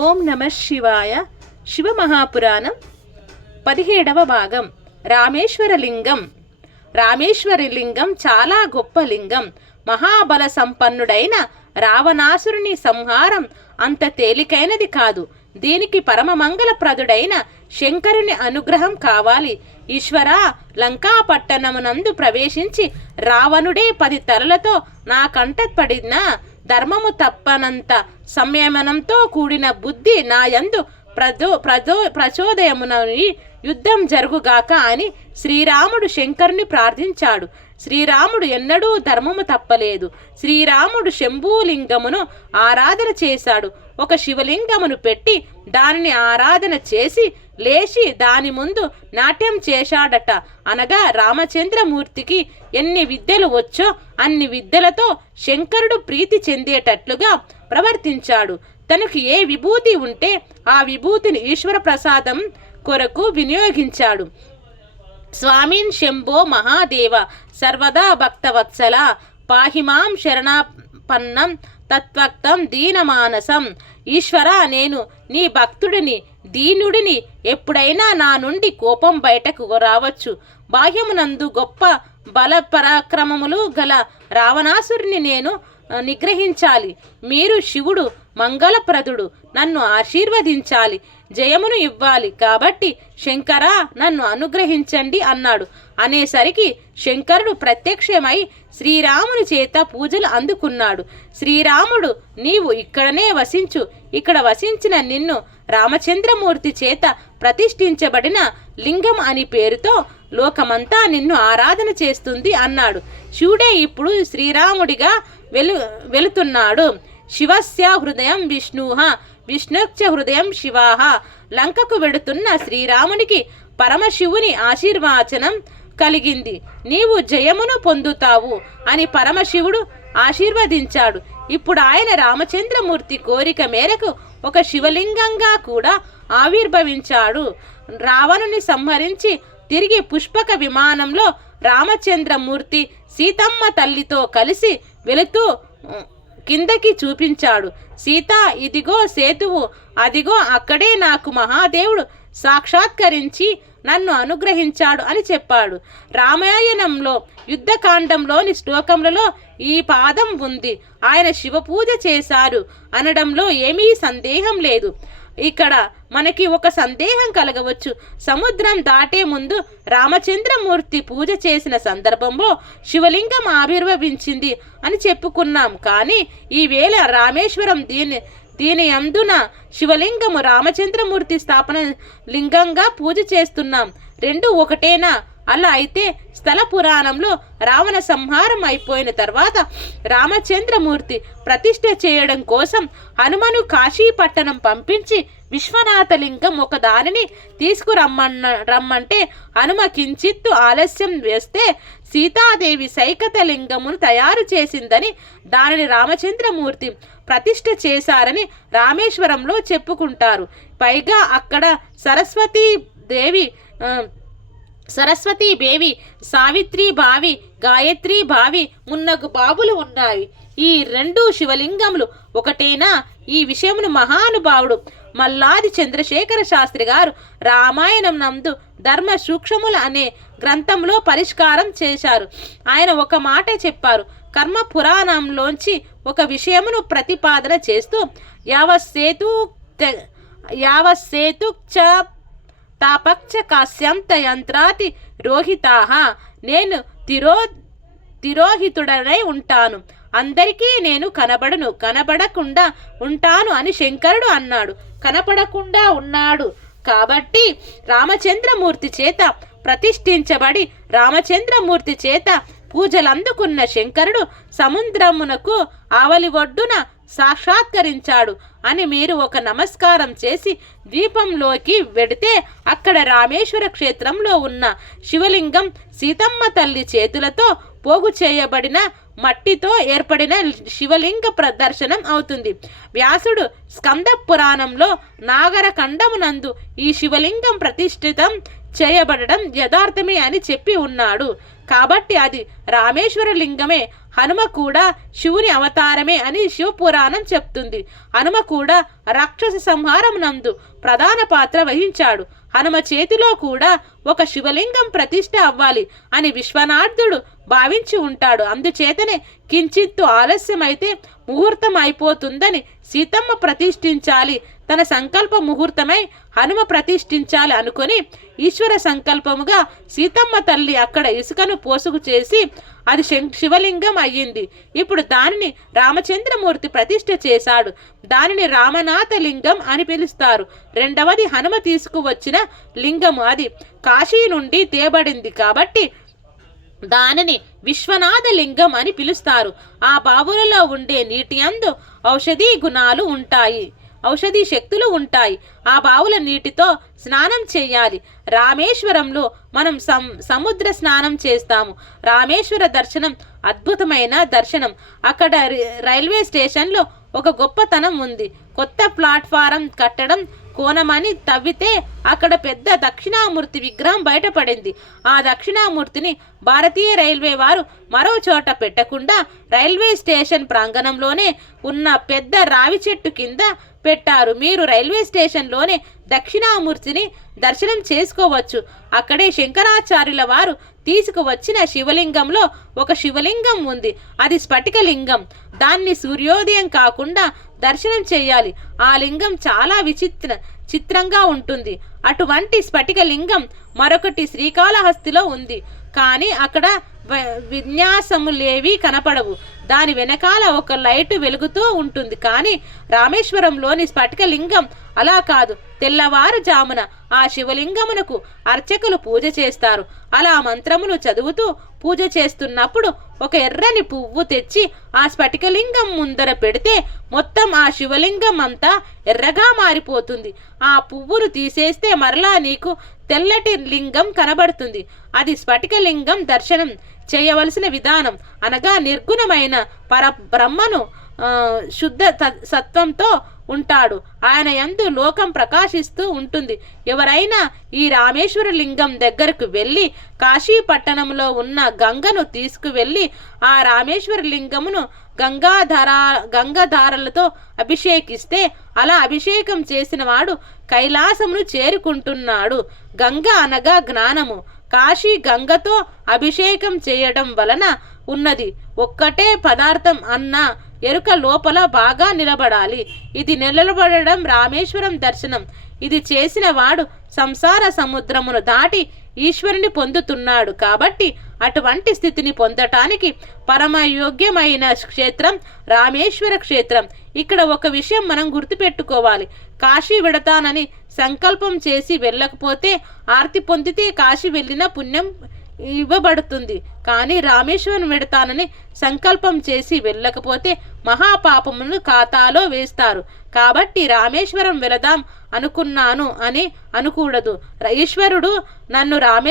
ఓం నమ శివాయ. శివమహాపురాణం 17వ భాగం. రామేశ్వరలింగం. రామేశ్వరలింగం చాలా గొప్ప లింగం. మహాబల సంపన్నుడైన రావణాసురుని సంహారం అంత తేలికైనది కాదు. దీనికి పరమమంగళప్రదుడైన శంకరుని అనుగ్రహం కావాలి. ఈశ్వరా, లంకాపట్టణమునందు ప్రవేశించి రావణుడే 10 తలలతో నా కంటపడిన ధర్మము తప్పనంత సంయమనంతో కూడిన బుద్ధి నాయందు ప్రచోదయమునని యుద్ధం జరుగుగాక అని శ్రీరాముడు శంకరుని ప్రార్థించాడు. శ్రీరాముడు ఎన్నడూ ధర్మము తప్పలేదు. శ్రీరాముడు శంభూలింగమును ఆరాధన చేశాడు. ఒక శివలింగమును పెట్టి దానిని ఆరాధన చేసి లేచి దాని ముందు నాట్యం చేశాడట. అనగా రామచంద్రమూర్తికి ఎన్ని విద్యలు వచ్చో అన్ని విద్యలతో శంకరుడు ప్రీతి చెందేటట్లుగా ప్రవర్తించాడు. తనకు ఏ విభూతి ఉంటే ఆ విభూతిని ఈశ్వర ప్రసాదం కొరకు వినియోగించాడు. స్వామిన్ శంభో మహాదేవ సర్వదా భక్తవత్సల పాహిమాం శరణాపన్నం తత్వక్తం దీనమానసం. ఈశ్వర, నేను నీ భక్తుడిని, దీనుడిని. ఎప్పుడైనా నా నుండి కోపం బయటకు రావచ్చు. బాహ్యమునందు గొప్ప బల పరాక్రమములు గల రావణాసురుని నేను నిగ్రహించాలి. మీరు శివుడు, మంగళప్రదుడు, నన్ను ఆశీర్వదించాలి, జయమును ఇవ్వాలి. కాబట్టి శంకరా, నన్ను అనుగ్రహించండి అన్నాడు. అనేసరికి శంకరుడు ప్రత్యక్షమై శ్రీరాముని చేత పూజలు అందుకున్నాడు. శ్రీరాముడు, నీవు ఇక్కడనే వసించు. ఇక్కడ వసించిన నిన్ను రామచంద్రమూర్తి చేత ప్రతిష్ఠించబడిన లింగం అని పేరుతో లోకమంతా నిన్ను ఆరాధన చేస్తుంది అన్నాడు. శివుడే ఇప్పుడు శ్రీరాముడిగా వెళుతున్నాడు. శివస్య హృదయం విష్ణుః విష్ణుశ్చ హృదయం శివాః. లంకకు వెడుతున్న శ్రీరామునికి పరమశివుని ఆశీర్వచనం కలిగింది. నీవు జయమును పొందుతావు అని పరమశివుడు ఆశీర్వదించాడు. ఇప్పుడు ఆయన రామచంద్రమూర్తి కోరిక మేరకు ఒక శివలింగంగా కూడా ఆవిర్భవించాడు. రావణుని సంహరించి తిరిగి పుష్పక విమానంలో రామచంద్రమూర్తి సీతమ్మ తల్లితో కలిసి వెళుతూ కిందకి చూపించాడు. సీత, ఇదిగో సేతువు, అదిగో అక్కడే నాకు మహాదేవుడు సాక్షాత్కరించి నన్ను అనుగ్రహించాడు అని చెప్పాడు. రామాయణంలో యుద్ధకాండంలోని శ్లోకములలో ఈ పాదం ఉంది. ఆయన శివపూజ చేశారు అనడంలో ఏమీ సందేహం లేదు. ఇక్కడ మనకి ఒక సందేహం కలగవచ్చు. సముద్రం దాటే ముందు రామచంద్రమూర్తి పూజ చేసిన సందర్భంలో శివలింగం ఆవిర్భవించింది అని చెప్పుకున్నాం. కానీ ఈవేళ రామేశ్వరం దీని అందున శివలింగము రామచంద్రమూర్తి స్థాపన లింగంగా పూజ చేస్తున్నాం. రెండు ఒకటేనా? అలా అయితే స్థల పురాణంలో రావణ సంహారం అయిపోయిన తర్వాత రామచంద్రమూర్తి ప్రతిష్ఠ చేయడం కోసం హనుమను కాశీపట్టణం పంపించి విశ్వనాథలింగం ఒక దానిని రమ్మంటే హనుమ కించిత్తు ఆలస్యం వేస్తే సీతాదేవి సైకత లింగమును తయారు చేసిందని దానిని రామచంద్రమూర్తి ప్రతిష్ఠ చేశారని రామేశ్వరంలో చెప్పుకుంటారు. పైగా అక్కడ సరస్వతీదేవి, సావిత్రి బావి, గాయత్రి బావి మున్నగు బావులు ఉన్నాయి. ఈ 2 శివలింగములు ఒకటేనా? ఈ విషయమును మహానుభావుడు మల్లాది చంద్రశేఖర శాస్త్రి గారు రామాయణం నందు ధర్మ సూక్ష్మములు అనే గ్రంథంలో పరిష్కారం చేశారు. ఆయన ఒక మాట చెప్పారు. కర్మ పురాణంలోంచి ఒక విషయమును ప్రతిపాదన చేస్తూ యావస్సేతు తాపక్ష కాశ్యంత యంత్రాతి రోహితాహ. నేను తిరోహితుడనై ఉంటాను, అందరికీ నేను కనబడకుండా ఉంటాను అని శంకరుడు అన్నాడు. కనపడకుండా ఉన్నాడు కాబట్టి రామచంద్రమూర్తి చేత ప్రతిష్ఠించబడి రామచంద్రమూర్తి చేత పూజలందుకున్న శంకరుడు సముద్రమునకు ఆవలి ఒడ్డున సాక్షాత్కరించాడు అని మీరు ఒక నమస్కారం చేసి ద్వీపంలోకి వెడితే అక్కడ రామేశ్వర క్షేత్రంలో ఉన్న శివలింగం సీతమ్మ తల్లి చేతులతో పోగు చేయబడిన మట్టితో ఏర్పడిన శివలింగ ప్రదర్శనం అవుతుంది. వ్యాసుడు స్కంద పురాణంలో నాగరఖండమునందు ఈ శివలింగం ప్రతిష్ఠితం చేయబడడం యథార్థమే అని చెప్పి ఉన్నాడు. కాబట్టి అది రామేశ్వర లింగమే. హనుమ కూడా శివుని అవతారమే అని శివపురాణం చెప్తుంది. హనుమ కూడా రాక్షస సంహారం నందు ప్రధాన పాత్ర వహించాడు. హనుమ చేతిలో కూడా ఒక శివలింగం ప్రతిష్ఠ అవ్వాలి అని విశ్వనాథుడు భావించి ఉంటాడు. అందుచేతనే కించిత్తు ఆలస్యమైతే ముహూర్తం అయిపోతుందని సీతమ్మ ప్రతిష్ఠించాలి, తన సంకల్ప ముహూర్తమై హనుమ ప్రతిష్ఠించాలి అనుకొని ఈశ్వర సంకల్పముగా సీతమ్మ తల్లి అక్కడ ఇసుకను పోసుకు చేసి అది శివలింగం అయ్యింది. ఇప్పుడు దానిని రామచంద్రమూర్తి ప్రతిష్ఠ చేశాడు. దానిని రామనాథ లింగం అని పిలుస్తారు. రెండవది హనుమ తీసుకువచ్చిన లింగము, అది కాశీ నుండి తేబడింది కాబట్టి దానిని విశ్వనాథ లింగం అని పిలుస్తారు. ఆ బావులలో ఉండే నీటి అందు ఔషధీ గుణాలు ఉంటాయి, ఔషధీ శక్తులు ఉంటాయి. ఆ బావుల నీటితో స్నానం చేయాలి. రామేశ్వరంలో మనం సముద్ర స్నానం చేస్తాము. రామేశ్వర దర్శనం అద్భుతమైన దర్శనం. అక్కడ రైల్వే స్టేషన్లో ఒక గొప్పతనం ఉంది. కొత్త ప్లాట్ఫారం కట్టడం కోణమని తవ్వితే అక్కడ పెద్ద దక్షిణామూర్తి విగ్రహం బయటపడింది. ఆ దక్షిణామూర్తిని భారతీయ రైల్వే వారు మరో చోట పెట్టకుండా రైల్వే స్టేషన్ ప్రాంగణంలోనే ఉన్న పెద్ద రావి చెట్టు కింద పెట్టారు. మీరు రైల్వే స్టేషన్లోనే దక్షిణామూర్తిని దర్శనం చేసుకోవచ్చు. అక్కడే శంకరాచార్యుల వారు తీసుకువచ్చిన శివలింగంలో ఒక శివలింగం ఉంది. అది స్ఫటికలింగం. దాన్ని సూర్యోదయం కాకుండా దర్శనం చేయాలి. ఆ లింగం చాలా చిత్రంగా ఉంటుంది. అటువంటి స్ఫటికలింగం మరొకటి శ్రీకాళహస్తిలో ఉంది. కానీ అక్కడ విన్యాసములేవి కనపడవు. దాని వెనకాల ఒక లైటు వెలుగుతూ ఉంటుంది. కానీ రామేశ్వరంలోని స్ఫటికలింగం అలా కాదు. తెల్లవారుజామున ఆ శివలింగమునకు అర్చకులు పూజ చేస్తారు. అలా మంత్రములు చదువుతూ పూజ చేస్తున్నప్పుడు ఒక ఎర్రని పువ్వు తెచ్చి ఆ స్ఫటికలింగం ముందర పెడితే మొత్తం ఆ శివలింగం అంతా ఎర్రగా మారిపోతుంది. ఆ పువ్వును తీసేస్తే మరలా నీకు తెల్లటి లింగం కనబడుతుంది. అది స్ఫటికలింగం. దర్శనం చేయవలసిన విధానం అనగా నిర్గుణమైన పరబ్రహ్మను శుద్ధ సత్వంతో ఉంటాడు. ఆయన యందు లోకం ప్రకాశిస్తూ ఉంటుంది. ఎవరైనా ఈ రామేశ్వర లింగం దగ్గరకు వెళ్ళి కాశీపట్టణంలో ఉన్న గంగను తీసుకువెళ్ళి ఆ రామేశ్వర లింగమును గంగాధారలతో అభిషేకిస్తే అలా అభిషేకం చేసిన వాడు కైలాసమును చేరుకుంటున్నాడు. గంగ అనగా జ్ఞానము. కాశీ గంగతో అభిషేకం చేయడం వలన ఉన్నది. ఒక్కటే పదార్థం అన్న ఎరుక లోపల బాగా నిలబడాలి. ఇది నిలబడడం రామేశ్వరం దర్శనం. ఇది చేసిన వాడు సంసార సముద్రమును దాటి ఈశ్వరుని పొందుతున్నాడు. కాబట్టి అటువంటి స్థితిని పొందటానికి పరమయోగ్యమైన క్షేత్రం రామేశ్వర క్షేత్రం. ఇక్కడ ఒక విషయం మనం గుర్తుపెట్టుకోవాలి. కాశీ విడతానని సంకల్పం చేసి వెళ్ళకపోతే ఆర్తి పొందితే కాశీ వెళ్ళిన పుణ్యం ఇవ్వబడుతుంది. కానీ రామేశ్వరం వెడతానని సంకల్పం చేసి వెళ్ళకపోతే మహాపాపమును ఖాతాలో వేస్తారు. కాబట్టి రామేశ్వరం వెళదాం అనుకున్నాను అని అనకూడదు. ఈశ్వరుడు నన్ను